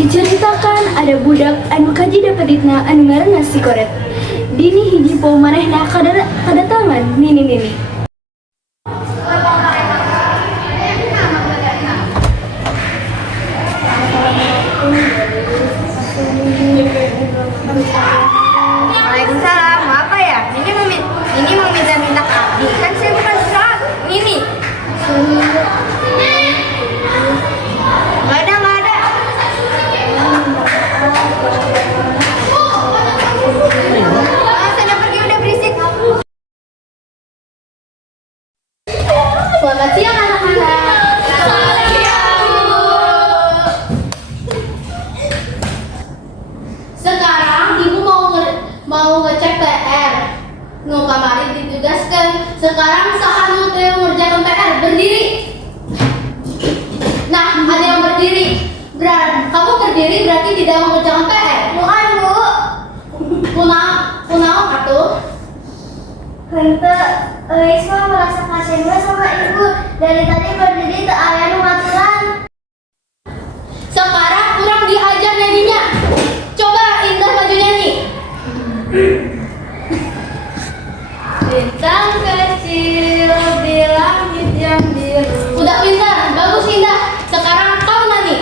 Diceritakan ada budak anu kaji dapetitna anu ngaranna si Koret. Dini hiji poe manehna kadatangan nini-nini. Waalaikumsalam, mau apa ya? Ini mau minta abdi, kan saya bukan ustaz. Ini. Nggak ada. Sana pergi udah berisik. Selamat siang anak-anak. Selamat siang, Bu. Sekarang ibu mau ngecek PR. Nu kamari ditugaskan. Sekarang sahanu teh ngerjakan PR berdiri. Nah, ada yang berdiri. Kamu berdiri berarti tidak mengerjakan PR. Bukan, Bu. Kunaon atuh? Hente, Isma merasa kasihan sama ibu. Dari tadi berdiri teu aya nu ngaturan. Sekarang kurang diajar nyanyinya. Coba Indah maju nyanyi. Bintang kecil di langit yang biru. Udah pintar, bagus Indah. Sekarang kau nyanyi.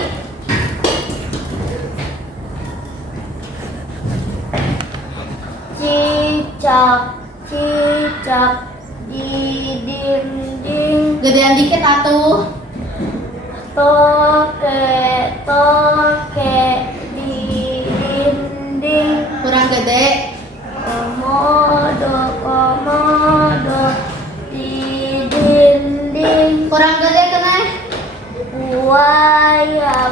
Cicak di dinding. Gedean dikit atuh. Toke di dinding. Kurang gede. Komodo di dinding. Kurang gede kena. Buaya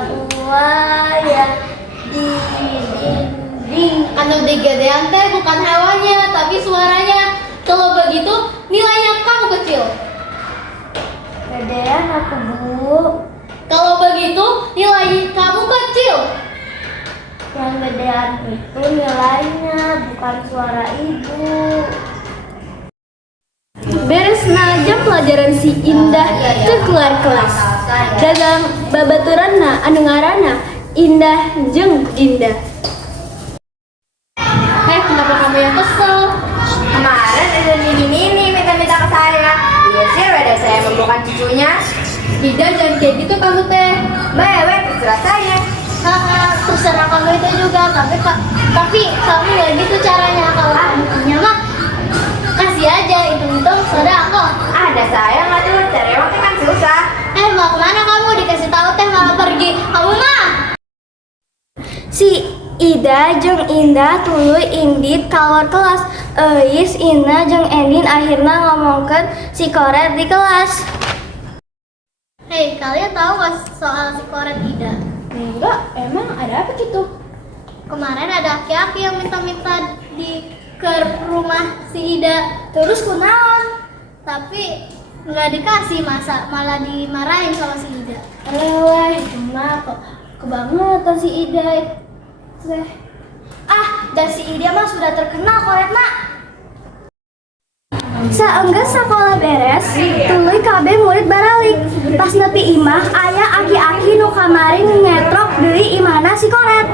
di dinding. Anu digedean teh bukan hewannya, tapi suaranya. Kalau begitu, nilainya kamu kecil. Gedean aku, Bu. Kalau begitu, nilai kamu kecil. Yang gedean itu nilainya, bukan suara ibu. Beresna jam pelajaran si Indah teu keluar kelas. Dalam babaturanna anu ngaranna Indah jeung Dinda. Kenapa kamu yang kesel? Kemarin ada Nini minta ke saya. Dia sih ada saya membuka cucunya. Tidak, jangan kayak gitu kamu teh. Mewek, terserah saya. Terserah kamu itu juga, tapi kamu ya gitu caranya. Kalau buktinya mah kasih aja, hitung-hitung sodako. Ada saya nggak tuh, cari waktu kan susah. Mau kemana kamu? Dikasih tahu teh malah pergi. Kamu mah Si Ida jeung Indah tuluy indit kalor kelas. Eis, Ina jeung Endin akhirna ngomongkeun si Koret di kelas. Hei, kalian tahu gak soal si Koret Ida? Enggak, emang ada apa gitu? Kemarin ada aki-aki yang minta-minta ke rumah si Ida. Terus kunaon? Tapi nggak dikasih, malah dimarahin sama si Ida. Leleh, cuma kok kebangetan si Ida. Dan si Ida mah sudah terkenal Koretna. Saenggeus sakola beres, tuluy kabeh murid baralik. Pas nepi imah, aya aki-aki nu kamari ngetrok deui imahna si Koret.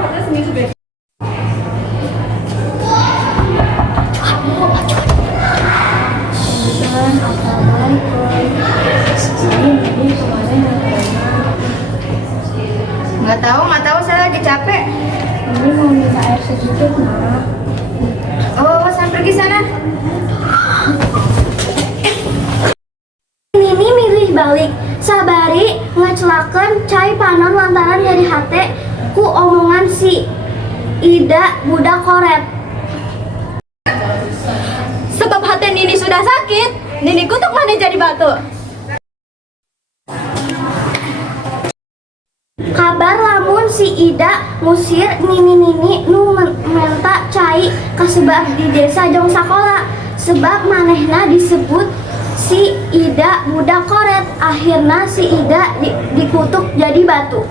Nggak tahu, saya lagi capek. Ini mau minta air sedikit, Mak. Oh, saya pergi sana. Nini milih balik, sabari ngecelakeun cai panon lantaran nyeri hate ku omongan si Ida budak Koret. Sebab hati Nini sudah sakit, Nini kutuk mana jadi batu. Kabar lamun si Ida ngusir Nini nu menta cai kasebab di desa jong sakola. Sebab manehna disebut si Ida budak Koret. Akhirna si Ida dikutuk jadi batu.